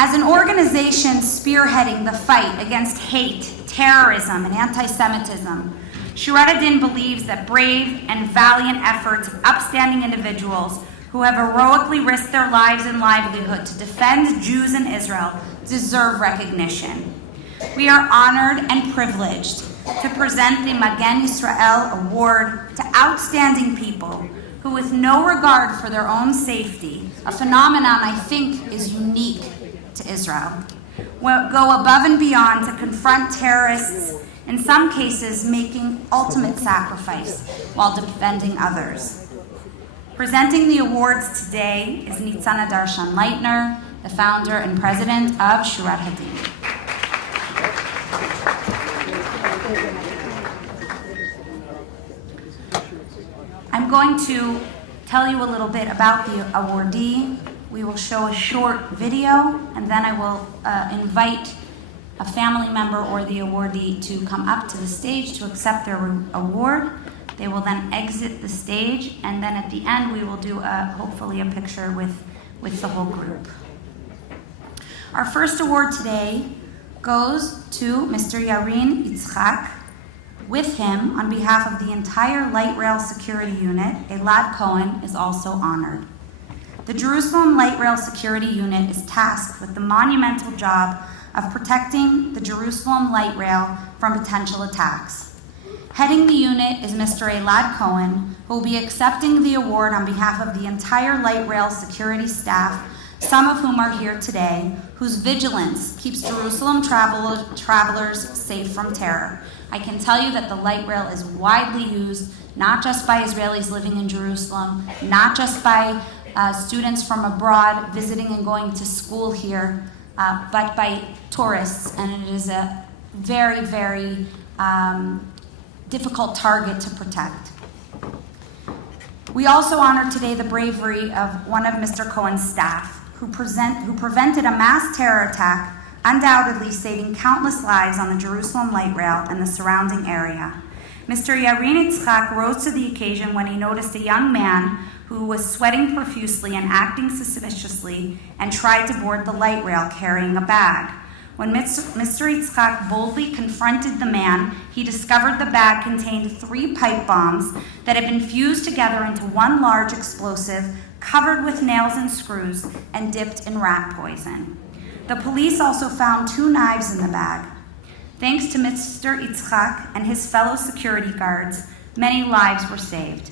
As an organization spearheading the fight against hate, terrorism, and anti-Semitism, Shurat HaDin believes that brave and valiant efforts of upstanding individuals who have heroically risked their lives and livelihood to defend Jews in Israel deserve recognition. We are honored and privileged to present the MAGEN ISRAEL Award to outstanding people who, with no regard for their own safety, a phenomenon I think is unique to Israel, will go above and beyond to confront terrorists, in some cases making ultimate sacrifice while defending others. Presenting the awards today is Nitzana Darshan-Leitner, the founder and president of Shurat HaDin. I'm going to tell you a little bit about the awardee. We will show a short video, and then I will invite a family member or the awardee to come up to the stage to accept their award. They will then exit the stage, and then at the end we will do hopefully a picture with the whole group. Our first award today goes to Mr. Yarin Yitzchak. With him, on behalf of the entire Light Rail Security Unit, Elad Cohen is also honored. The Jerusalem Light Rail Security Unit is tasked with the monumental job of protecting the Jerusalem Light Rail from potential attacks. Heading the unit is Mr. Elad Cohen, who will be accepting the award on behalf of the entire Light Rail security staff, some of whom are here today, whose vigilance keeps Jerusalem travelers safe from terror. I can tell you that the light rail is widely used, not just by Israelis living in Jerusalem, not just by students from abroad visiting and going to school here, but by tourists, and it is a very, very difficult target to protect. We also honor today the bravery of one of Mr. Cohen's staff, who prevented a mass terror attack, undoubtedly saving countless lives on the Jerusalem Light Rail and the surrounding area. Mr. Yarin Yitzchak rose to the occasion when he noticed a young man who was sweating profusely and acting suspiciously and tried to board the light rail carrying a bag. When Mr. Yitzchak boldly confronted the man, he discovered the bag contained 3 pipe bombs that had been fused together into one large explosive, covered with nails and screws, and dipped in rat poison. The police also found 2 knives in the bag. Thanks to Mr. Yitzchak and his fellow security guards, many lives were saved.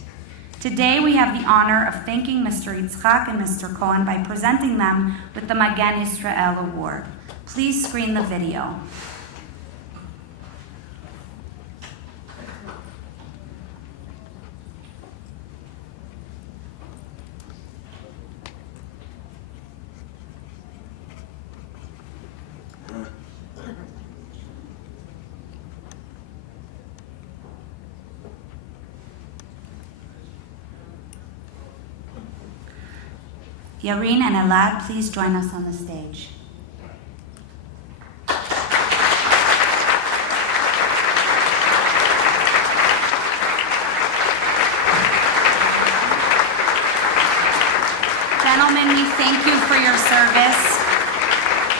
Today we have the honor of thanking Mr. Yitzchak and Mr. Cohen by presenting them with the MAGEN ISRAEL Award. Please screen the video. Yarin and Elad, please join us on the stage. Gentlemen, we thank you for your service.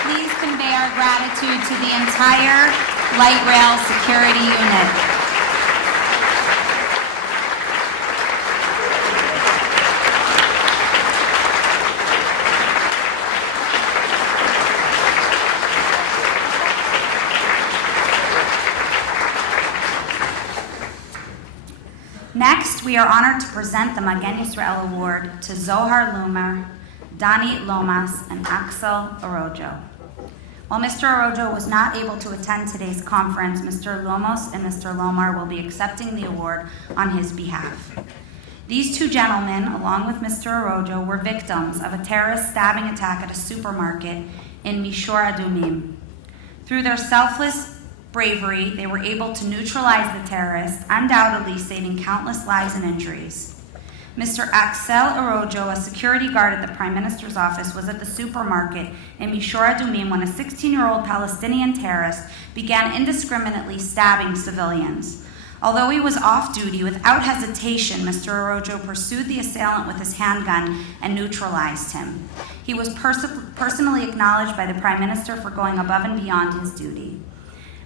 Please convey our gratitude to the entire Light Rail Security Unit. Next, we are honored to present the MAGEN ISRAEL Award to Zohar Lumer, Dani Lomas, and Axel Arojo. While Mr. Arojo was not able to attend today's conference, Mr. Lomos and Mr. Lomar will be accepting the award on his behalf. These 2 gentlemen, along with Mr. Arojo, were victims of a terrorist stabbing attack at a supermarket in Mishor Adumim. Through their selfless bravery, they were able to neutralize the terrorists, undoubtedly saving countless lives and injuries. Mr. Axel Arojo, a security guard at the Prime Minister's office, was at the supermarket in Mishor Adumim when a 16-year-old Palestinian terrorist began indiscriminately stabbing civilians. Although he was off duty, without hesitation, Mr. Arroyo pursued the assailant with his handgun and neutralized him. He was personally acknowledged by the Prime Minister for going above and beyond his duty.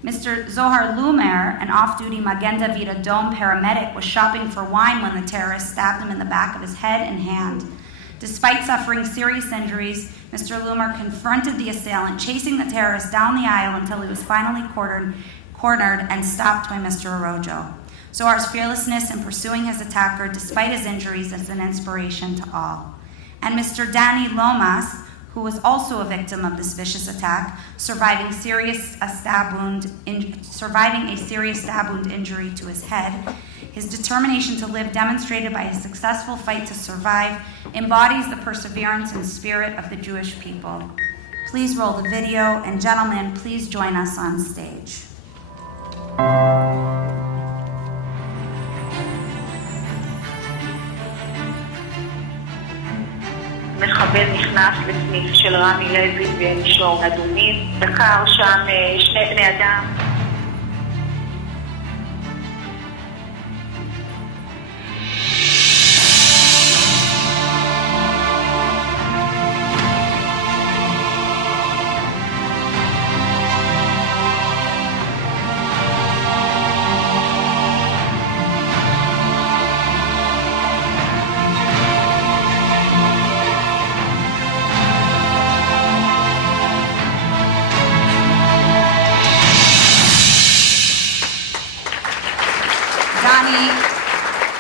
Mr. Zohar Lumer, an off-duty Magen David Adom paramedic, was shopping for wine when the terrorist stabbed him in the back of his head and hand. Despite suffering serious injuries, Mr. Lumer confronted the assailant, chasing the terrorist down the aisle until he was finally cornered and stopped by Mr. Arroyo. Zohar's fearlessness in pursuing his attacker despite his injuries is an inspiration to all. And Mr. Danny Lomas, who was also a victim of this vicious attack, surviving a serious stab wound injury to his head. His determination to live, demonstrated by his successful fight to survive, embodies the perseverance and spirit of the Jewish people. Please roll the video, and gentlemen, please join us on stage. מחבל נכנס לסניף של רמי לוי במישור אדומים, דקר שם שני בני אדם.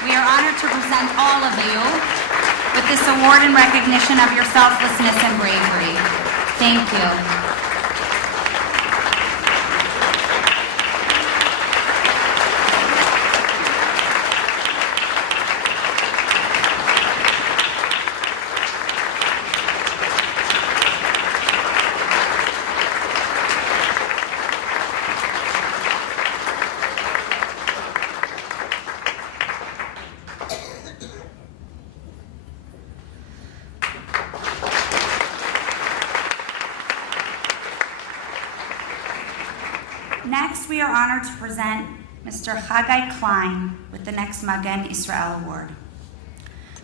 We are honored to present all of you with this award in recognition of your selflessness and bravery. Thank you. Next, we are honored to present Mr. Haggai Klein with the next Magen Israel Award.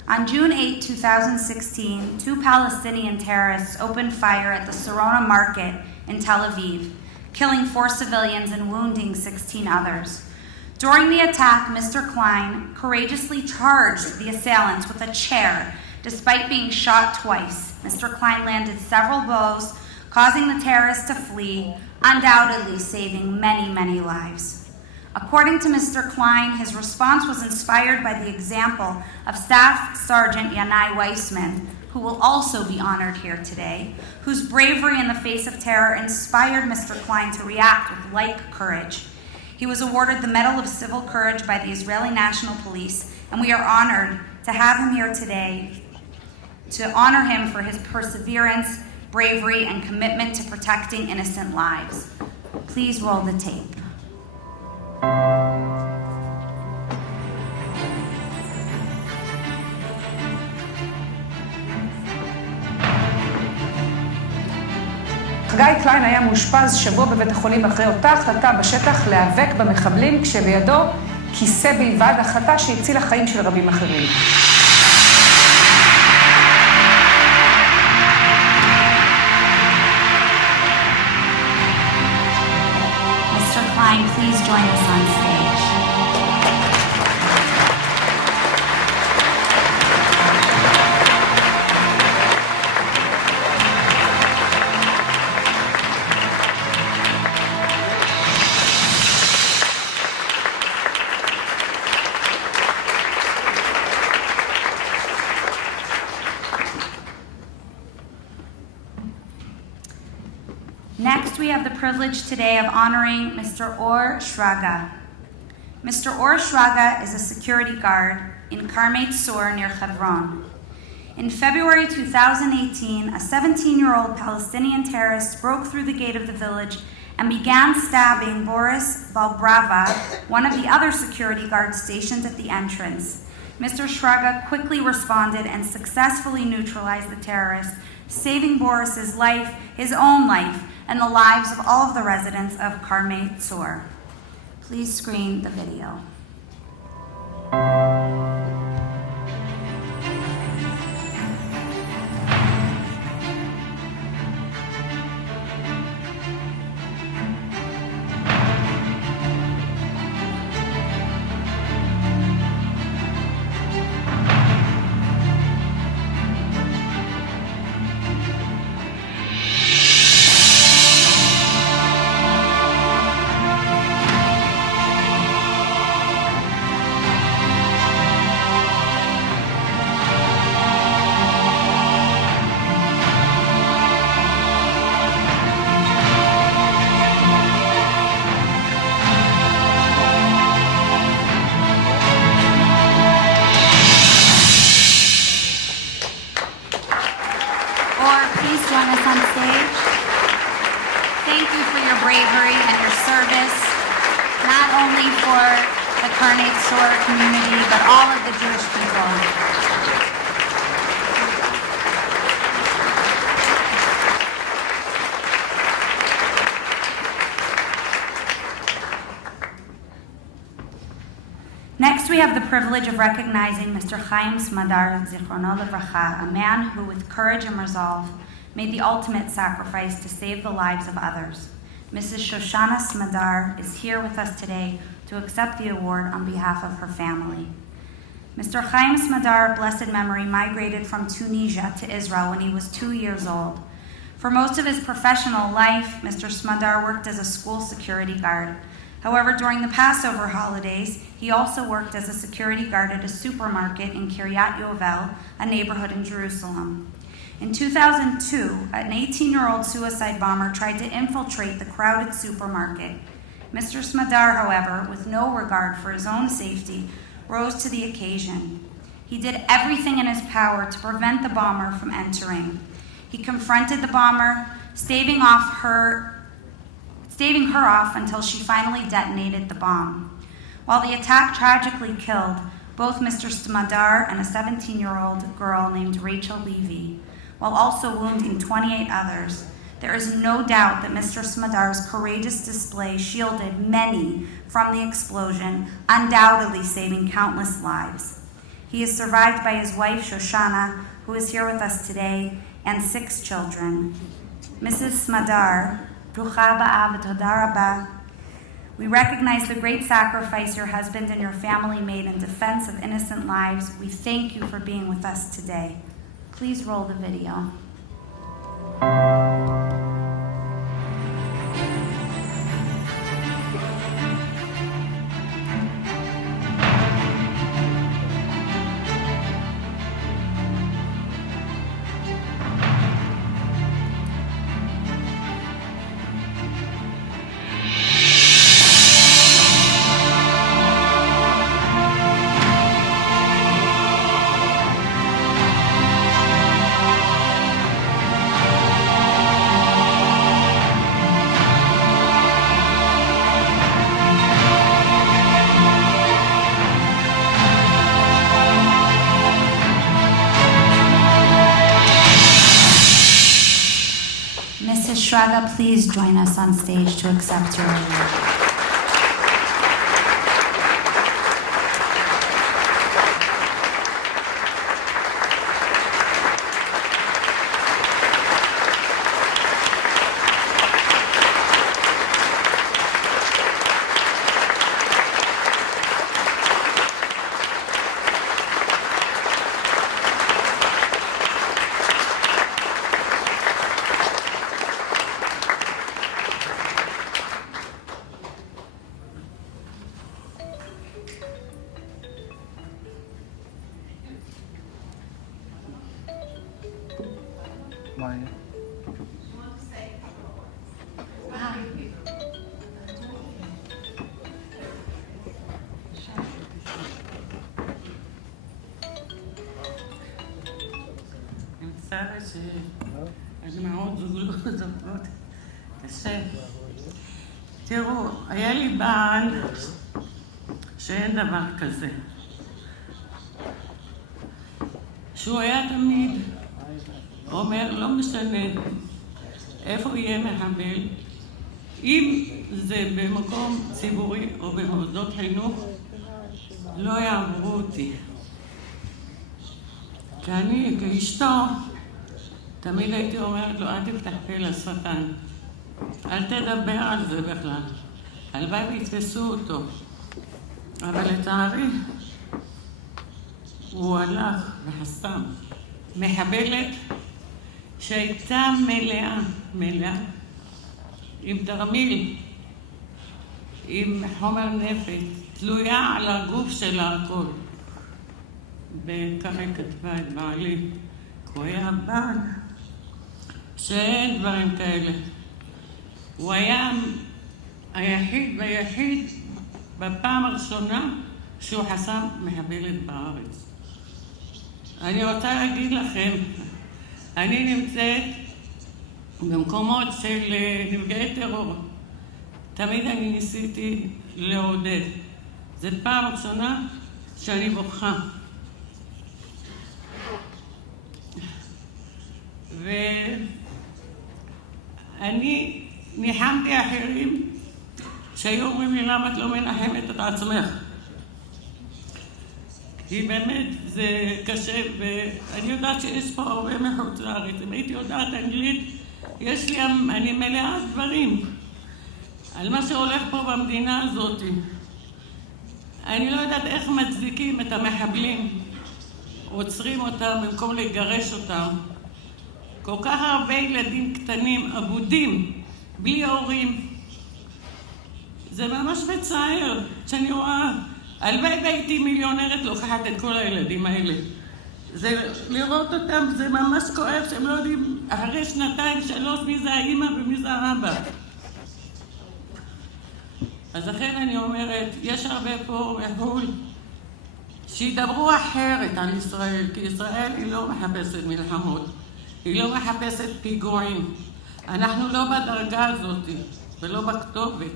On June 8, 2016, 2 Palestinian terrorists opened fire at the Sarona Market in Tel Aviv, killing 4 civilians and wounding 16 others. During the attack, Mr. Klein courageously charged the assailants with a chair, despite being shot twice. Mr. Klein landed several blows, causing the terrorists to flee, undoubtedly saving many, many lives. According to Mr. Klein, his response was inspired by the example of Staff Sergeant Yanai Weissman, who will also be honored here today, whose bravery in the face of terror inspired Mr. Klein to react with like courage. He was awarded the Medal of Civil Courage by the Israeli National Police, and we are honored to have him here today to honor him for his perseverance, bravery, and commitment to protecting innocent lives. Please roll the tape. חגי קליין היה מאושפז שבוע בבית החולים אחרי אותה החלטה בשטח להיאבק במחבלים, כשבידו כיסא בלבד, החלטה שהצילה חיים של רבים אחרים. Mr. Klein, please join us on stage. Next, we have the privilege today of honoring Mr. Or Shraga. Mr. Or Shraga is a security guard in Karmei Tzor near Hebron. In February 2018, a 17-year-old Palestinian terrorist broke through the gate of the village and began stabbing Boris Balbrava, one of the other security guards stationed at the entrance. Mr. Shraga quickly responded and successfully neutralized the terrorist, saving Boris's life, his own life, and the lives of all of the residents of Karmei Tzor. Please screen the video. please join us on stage? Thank you for your bravery and your service, not only for the Karnei Tzor community, but all of the Jewish people. Next, we have the privilege of recognizing Mr. Chaim Smadar, Zichrono Livracha, a man who, with courage and resolve, made the ultimate sacrifice to save the lives of others. Mrs. Shoshana Smadar is here with us today to accept the award on behalf of her family. Mr. Chaim Smadar, of blessed memory, migrated from Tunisia to Israel when he was 2 years old. For most of his professional life, Mr. Smadar worked as a school security guard. However, during the Passover holidays, he also worked as a security guard at a supermarket in Kiryat Yovel, a neighborhood in Jerusalem. In 2002, an 18-year-old suicide bomber tried to infiltrate the crowded supermarket. Mr. Smadar, however, with no regard for his own safety, rose to the occasion. He did everything in his power to prevent the bomber from entering. He confronted the bomber, staving her off until she finally detonated the bomb. While the attack tragically killed both Mr. Smadar and a 17-year-old girl named Rachel Levy, while also wounding 28 others, there is no doubt that Mr. Smadar's courageous display shielded many from the explosion, undoubtedly saving countless lives. He is survived by his wife, Shoshana, who is here with us today, and 6 children. Mrs. Smadar, Brucha Ba'ah v'toda rabah. We recognize the great sacrifice your husband and your family made in defense of innocent lives. We thank you for being with us today. Please roll the video. Shraga, please join us on stage to accept your award. הדמעות זוגלות קשה. תראו, היה לי בעל שאין דבר כזה. שהוא היה תמיד אומר, לא משנה איפה יהיה מחבל, אם זה במקום ציבורי או במוסדות חינוך, לא יעברו אותי. כי אני, כאשתו, תמיד הייתי אומרת לו, אל תפתח פה לשטן. אל תדבר על זה בכלל. הלוואי ויתפסו אותו. אבל לצערי, הוא הלך וחסם. מחבלת שהייתה מלאה, עם תרמיל, עם חומר נפץ, תלויה על הגוף שלה הכל. וככה היא כתבה את בעלי. הוא היה בעל שאין דברים כאלה. הוא היה היחיד בפעם הראשונה שהוא חסם מחבלת בארץ. אני רוצה להגיד לכם, אני נמצאת במקומות של נפגעי טרור. תמיד אני ניסיתי לעודד. זו פעם ראשונה שאני בוכה. ואני ניחמתי אחרים שהיו אומרים לי, למה את לא מנחמת את עצמך? כי באמת זה קשה, ואני יודעת שיש פה הרבה מחוץ לארץ. אם הייתי יודעת אנגלית, אני מלאה דברים על מה שהולך פה במדינה הזאת. אני לא יודעת איך מצדיקים את המחבלים, עוצרים אותם במקום לגרש אותם. כל כך הרבה ילדים קטנים, אבודים, בלי הורים. זה ממש מצער שאני רואה, הלוואי והייתי מיליונרת לוקחת את כל הילדים האלה. זה לראות אותם, זה ממש כואב שהם לא יודעים אחרי 2-3 מי זה האמא ומי זה האבא. אז לכן אני אומרת, יש הרבה פה מחול שידברו אחרת על ישראל, כי ישראל היא לא מחפשת מלחמות, היא לא מחפשת פיגועים. אנחנו לא בדרגה הזאת ולא בכתובת.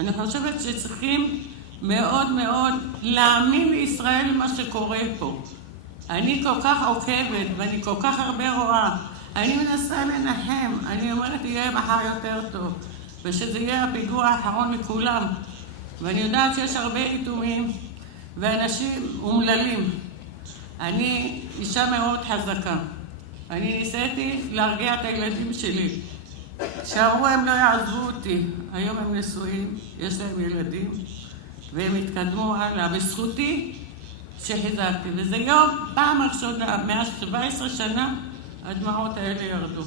אני חושבת שצריכים מאוד מאוד להאמין לישראל מה שקורה פה. אני כל כך עוקבת ואני כל כך הרבה רואה. אני מנסה לנחם, אני אומרת יהיה מחר יותר טוב, ושזה יהיה הפיגוע האחרון לכולם. ואני יודעת שיש הרבה יתומים ואנשים אומללים. אני אישה מאוד חזקה. אני ניסיתי להרגיע את הילדים שלי. שאמרו הם לא יעזבו אותי. היום הם נשואים, יש להם ילדים, והם התקדמו הלאה. בזכותי שחיזקתי. וזה יום פעם ראשונה, 117 שנה, הדמעות האלה ירדו.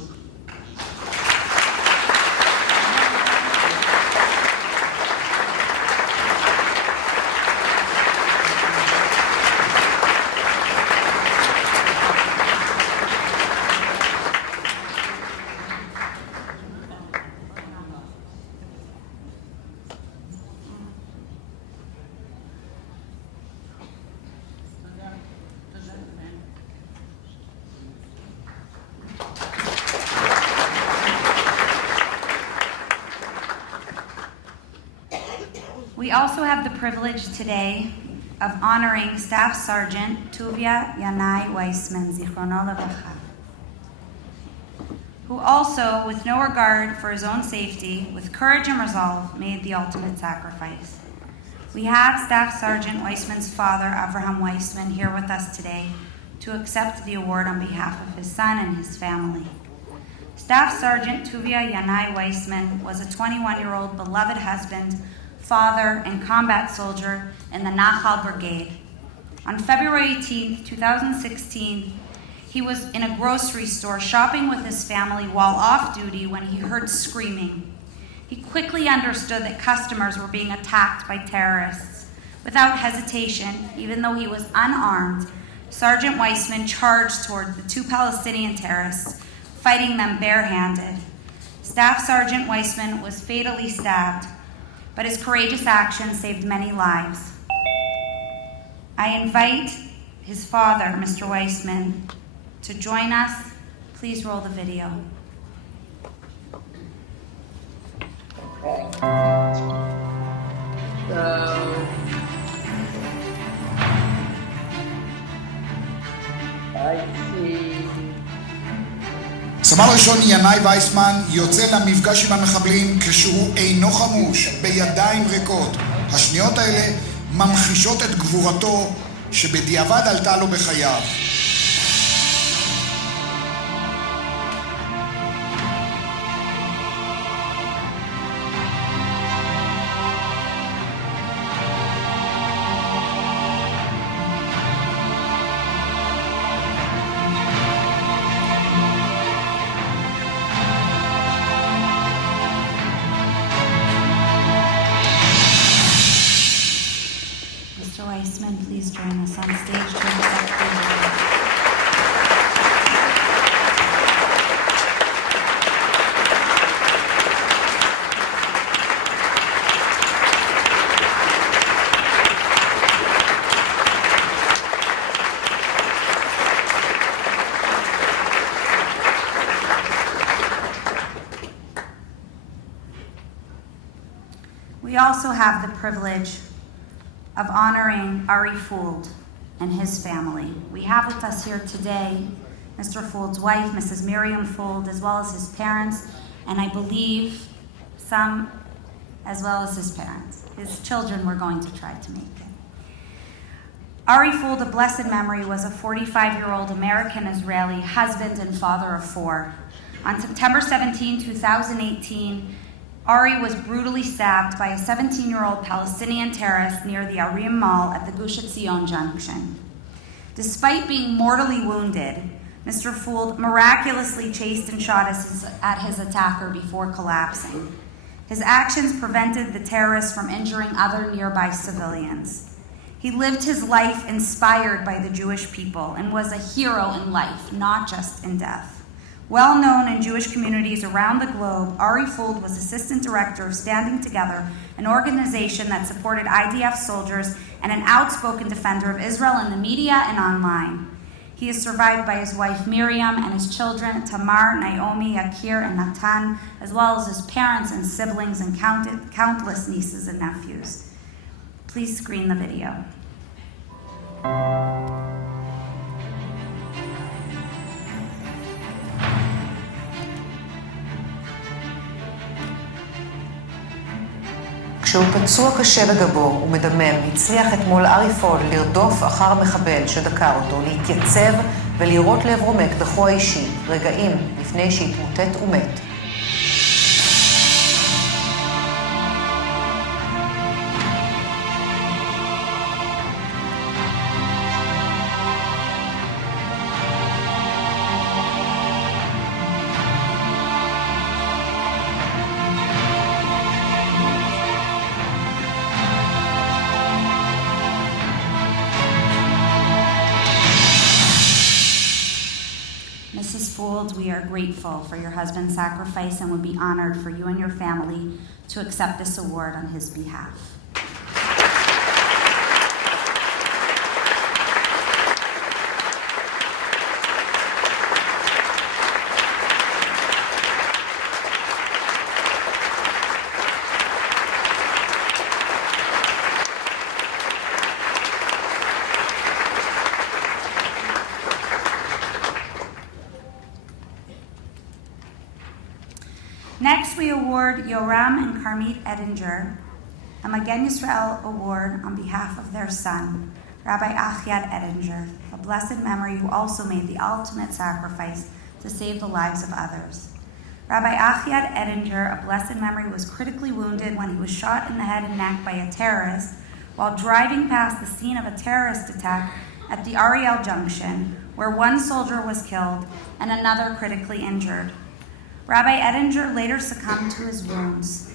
We also have the privilege today of honoring Staff Sergeant Tuvia Yanai Weissman, Zichrono Levacha, who also, with no regard for his own safety, with courage and resolve, made the ultimate sacrifice. We have Staff Sergeant Weissman's father, Avraham Weissman, here with us today to accept the award on behalf of his son and his family. Staff Sergeant Tuvia Yanai Weissman was a 21-year-old beloved husband, father, and combat soldier in the Nachal Brigade. On February 18, 2016, he was in a grocery store shopping with his family while off duty when he heard screaming. He quickly understood that customers were being attacked by terrorists. Without hesitation, even though he was unarmed, Sergeant Weissman charged toward the 2 Palestinian terrorists, fighting them barehanded. Staff Sergeant Weissman was fatally stabbed, but his courageous action saved many lives. I invite his father, Mr. Weissman, to join us. Please roll the video. Okay. So, I see. סמל ראשון ינאי וייסמן יוצא למפגש עם המחבלים כשהוא אינו חמוש, בידיים ריקות. השניות האלה ממחישות את גבורתו שבדיעבד עלתה לו בחייו. Mr. Weissman, please join us on stage to accept the award. We also have the privilege of honoring Ari Fuld and his family. We have with us here today Mr. Fuld's wife, Mrs. Miriam Fuld, as well as his parents, and I believe some as well as his parents. His children were going to try to make it. Ari Fuld, of blessed memory, was a 45-year-old American-Israeli husband and father of 4. On September 17, 2018, Ari was brutally stabbed by a 17-year-old Palestinian terrorist near the Arim Mall at the Gush Etzion junction. Despite being mortally wounded, Mr. Fuld miraculously chased and shot at his attacker before collapsing. His actions prevented the terrorist from injuring other nearby civilians. He lived his life inspired by the Jewish people and was a hero in life, not just in death. Well known in Jewish communities around the globe, Ari Fuld was assistant director of Standing Together, an organization that supported IDF soldiers and an outspoken defender of Israel in the media and online. He is survived by his wife Miriam and his children Tamar, Naomi, Yakir, and Natan, as well as his parents and siblings and countless nieces and nephews. Please screen the video. כשהוא פצוע קשה בגבו ומדמם, הצליח אתמול ארי פולד לרדוף אחר המחבל שדקר אותו, להתייצב ולירות לעברו מאקדחו האישי, רגעים לפני שהתמוטט ומת. Mrs. Fuld, we are grateful for your husband's sacrifice and would be honored for you and your family to accept this award on his behalf. Next, we award Yoram and Karmit Edinger a Magen Israel Award on behalf of their son, Rabbi Achiad Edinger, a blessed memory who also made the ultimate sacrifice to save the lives of others. Rabbi Achiad Edinger, a blessed memory, was critically wounded when he was shot in the head and neck by a terrorist while driving past the scene of a terrorist attack at the Ariel Junction, where one soldier was killed and another critically injured. Rabbi Edinger later succumbed to his wounds.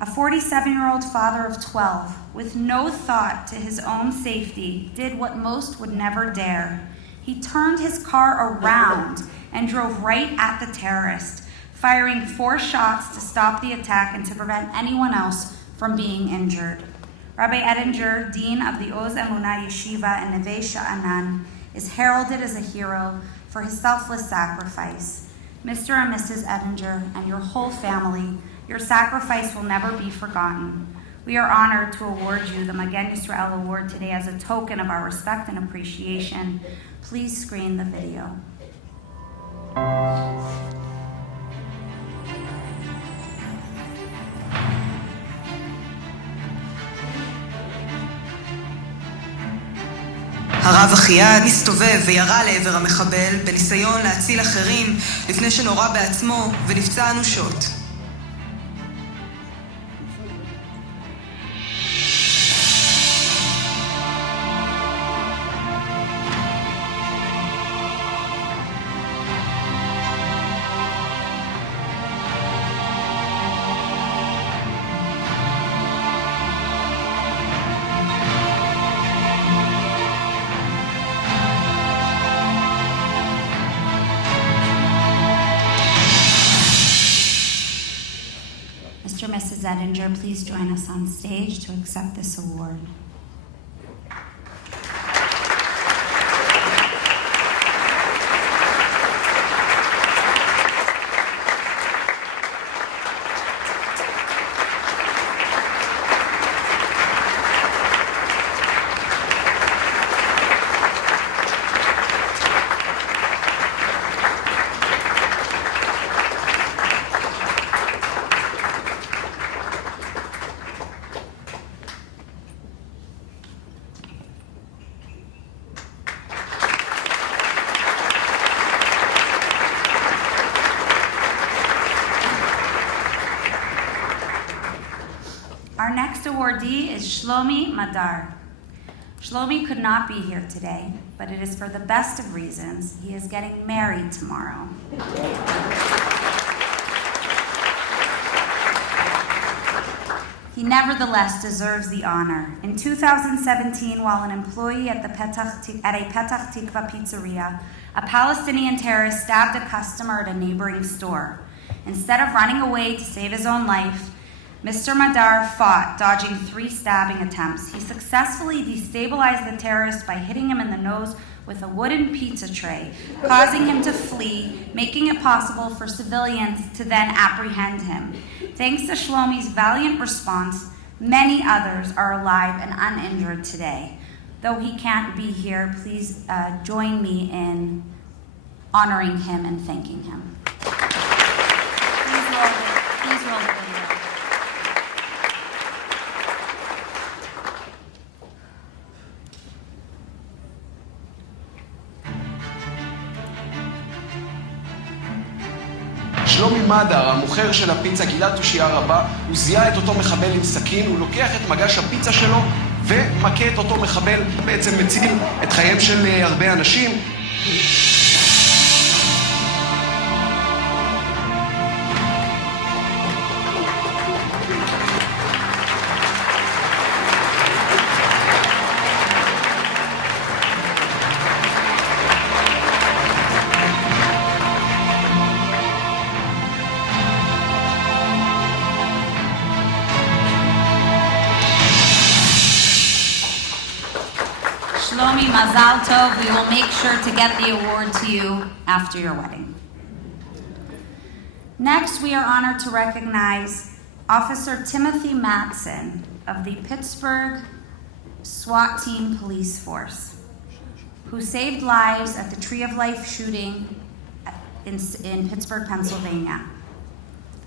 A 47-year-old father of 12, with no thought to his own safety, did what most would never dare. He turned his car around and drove right at the terrorist, firing 4 shots to stop the attack and to prevent anyone else from being injured. Rabbi Edinger, Dean of the Oz Emunah Yeshiva in Neve Sha'anan, is heralded as a hero for his selfless sacrifice. Mr. and Mrs. Edinger and your whole family, your sacrifice will never be forgotten. We are honored to award you the Magen Israel Award today as a token of our respect and appreciation. Please screen the video. הרב אחיעד הסתובב וירה לעבר המחבל בניסיון להציל אחרים לפני שנורה בעצמו ונפצע אנושות. Mr. and Mrs. Edinger, please join us on stage to accept this award. Our next awardee is Shlomi Madar. Shlomi could not be here today, but it is for the best of reasons. He is getting married tomorrow. He nevertheless deserves the honor. In 2017, while an employee at a Petach Tikva pizzeria, a Palestinian terrorist stabbed a customer at a neighboring store. Instead of running away to save his own life, Mr. Madar fought, dodging 3 stabbing attempts. He successfully destabilized the terrorist by hitting him in the nose with a wooden pizza tray, causing him to flee, making it possible for civilians to then apprehend him. Thanks to Shlomi's valiant response, many others are alive and uninjured today. Though he can't be here, please join me in honoring him and thanking him. Please roll the video. שלומי מדר, המוכר של הפיצה, גילה תושייה רבה, הוא זיהה את אותו מחבל עם סכין, הוא לוקח את מגש הפיצה שלו ומכה את אותו מחבל, בעצם מציל את חייהם של הרבה אנשים. Shlomi, Mazal Tov. We will make sure to get the award to you after your wedding. Next, we are honored to recognize Officer Timothy Matson of the Pittsburgh SWAT Team Police Force, who saved lives at the Tree of Life shooting in Pittsburgh, Pennsylvania.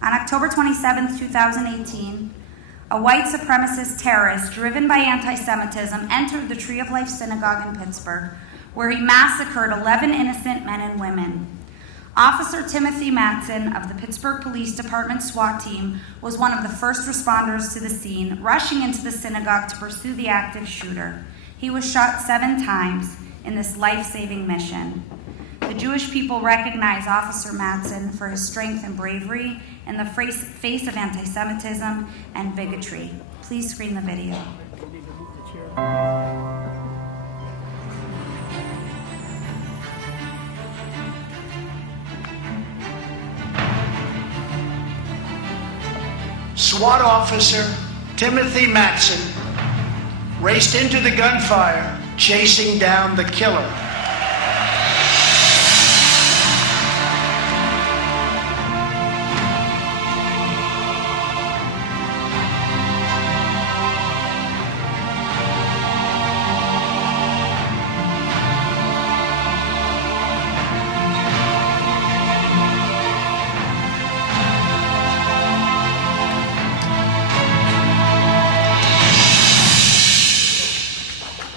On October 27, 2018, a white supremacist terrorist driven by anti-Semitism entered the Tree of Life synagogue in Pittsburgh, where he massacred 11 innocent men and women. Officer Timothy Matson of the Pittsburgh Police Department SWAT team was one of the first responders to the scene, rushing into the synagogue to pursue the active shooter. He was shot 7 times in this life-saving mission. The Jewish people recognize Officer Matson for his strength and bravery in the face of anti-Semitism and bigotry. Please screen the video. SWAT officer Timothy Matson raced into the gunfire, chasing down the killer.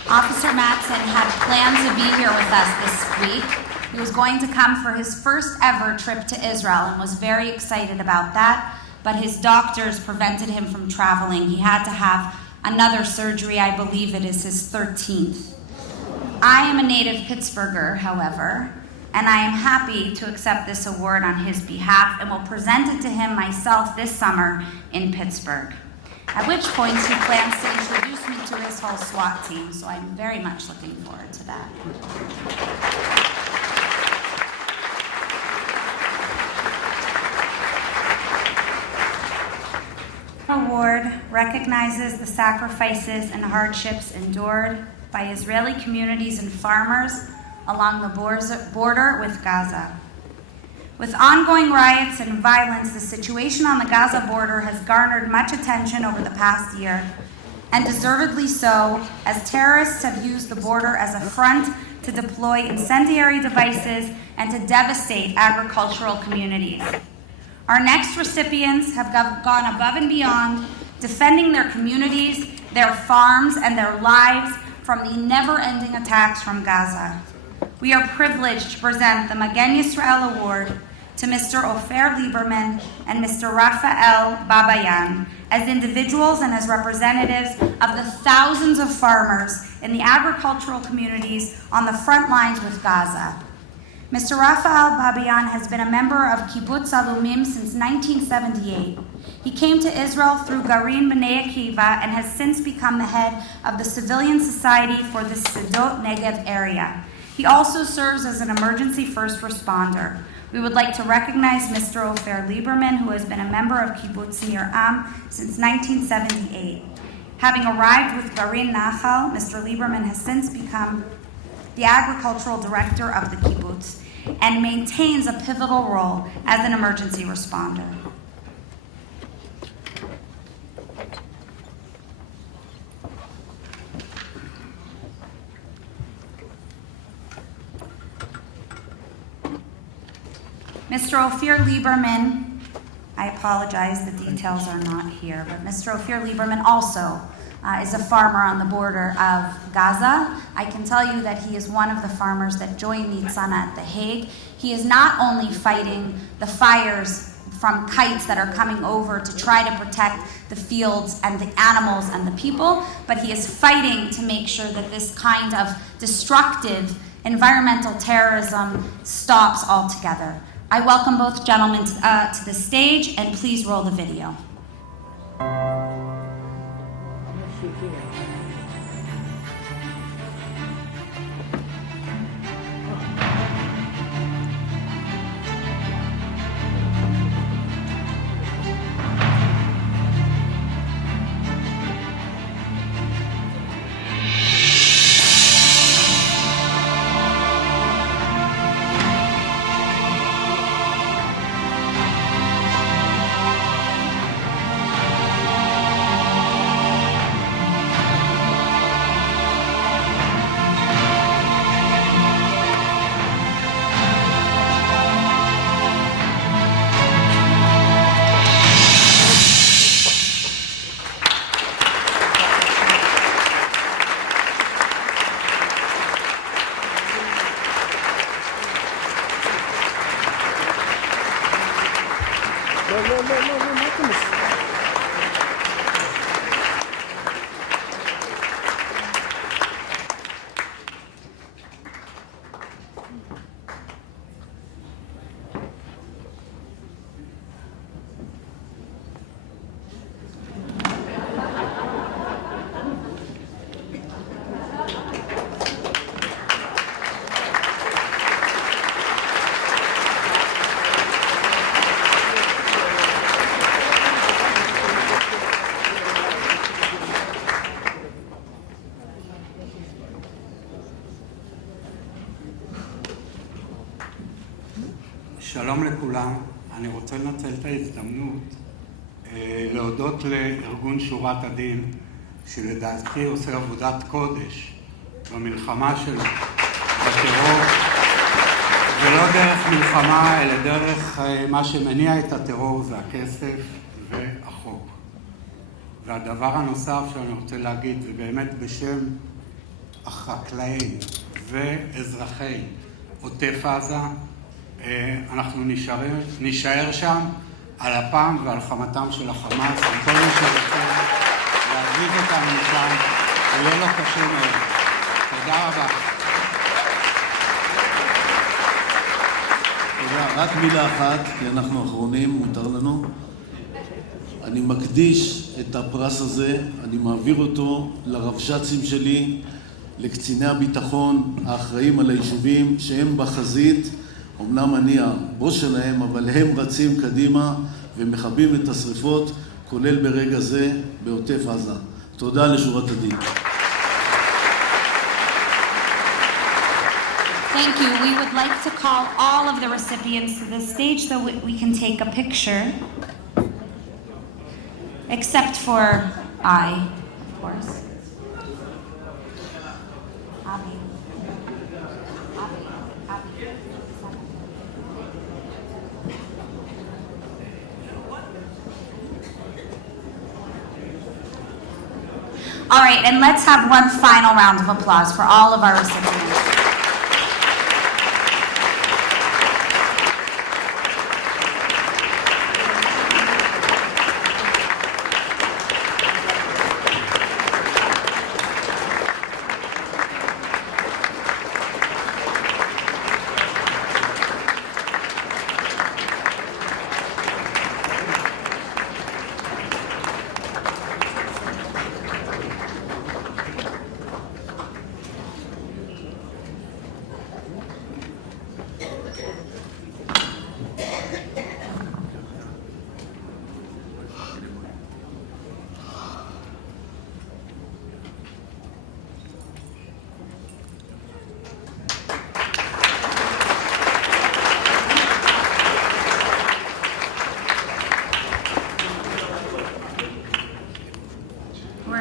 Officer Matson had planned to be here with us this week. He was going to come for his first ever trip to Israel and was very excited about that, but his doctors prevented him from traveling. He had to have another surgery. I believe it is his 13th. I am a native Pittsburgher, however, and I am happy to accept this award on his behalf and will present it to him myself this summer in Pittsburgh. At which point he plans to introduce me to his whole SWAT team, so I'm very much looking forward to that. The award recognizes the sacrifices and hardships endured by Israeli communities and farmers along the border with Gaza. With ongoing riots and violence, the situation on the Gaza border has garnered much attention over the past year, and deservedly so, as terrorists have used the border as a front to deploy incendiary devices and to devastate agricultural communities. Our next recipients have gone above and beyond, defending their communities, their farms, and their lives from the never-ending attacks from Gaza. We are privileged to present the MAGEN ISRAEL Award to Mr. Ofer Lieberman and Mr. Rafael Babayan as individuals and as representatives of the thousands of farmers in the agricultural communities on the front lines with Gaza. Mr. Rafael Babayan has been a member of Kibbutz Alumim since 1978. He came to Israel through Garin B'nai Akiva and has since become the head of the Civilian Society for the Sdot Negev area. He also serves as an emergency first responder. We would like to recognize Mr. Ofer Lieberman, who has been a member of Kibbutz Nir Am since 1978. Having arrived with Garin Nachal, Mr. Lieberman has since become the agricultural director of the kibbutz and maintains a pivotal role as an emergency responder. Mr. Ofer Lieberman, I apologize, the details are not here, but Mr. Ofer Lieberman also is a farmer on the border of Gaza. I can tell you that he is one of the farmers that joined Nitzana at The Hague. He is not only fighting the fires from kites that are coming over to try to protect the fields and the animals and the people, but he is fighting to make sure that this kind of destructive environmental terrorism stops altogether. I welcome both gentlemen to the stage, and please roll the video. שלום לכולם, אני רוצה לנצל את ההזדמנות להודות לארגון שורת הדין, שלדעתי עושה עבודת קודש במלחמה שלו בטרור, ולא דרך מלחמה, אלא דרך מה שמניע את הטרור זה הכסף והחוק. והדבר הנוסף שאני רוצה להגיד זה באמת בשם החקלאים ואזרחי עוטף עזה, אנחנו נשאר שם על אפם ועל חמתם של החמאס, וכל מי שרוצה להזיז אותנו משם, יהיה לו קשה מאוד. תודה רבה. תודה, רק מילה אחת, כי אנחנו אחרונים, מותר לנו. אני מקדיש את הפרס הזה, אני מעביר אותו לרבש"צים שלי, לקציני הביטחון האחראים על היישובים שהם בחזית. אמנם אני הבוס שלהם, אבל הם רצים קדימה ומכבים את השריפות, כולל ברגע זה בעוטף עזה. תודה לשורת הדין. Thank you. We would like to call all of the recipients to the stage so we can take a picture. Except for I, of course. Avi. All right, and let's have one final round of applause for all of our recipients.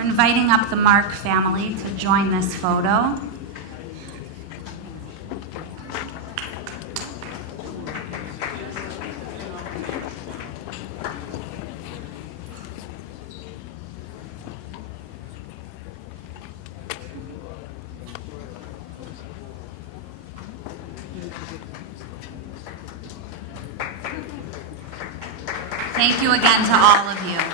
inviting up the Mark family to join this photo. Thank you again to all of you.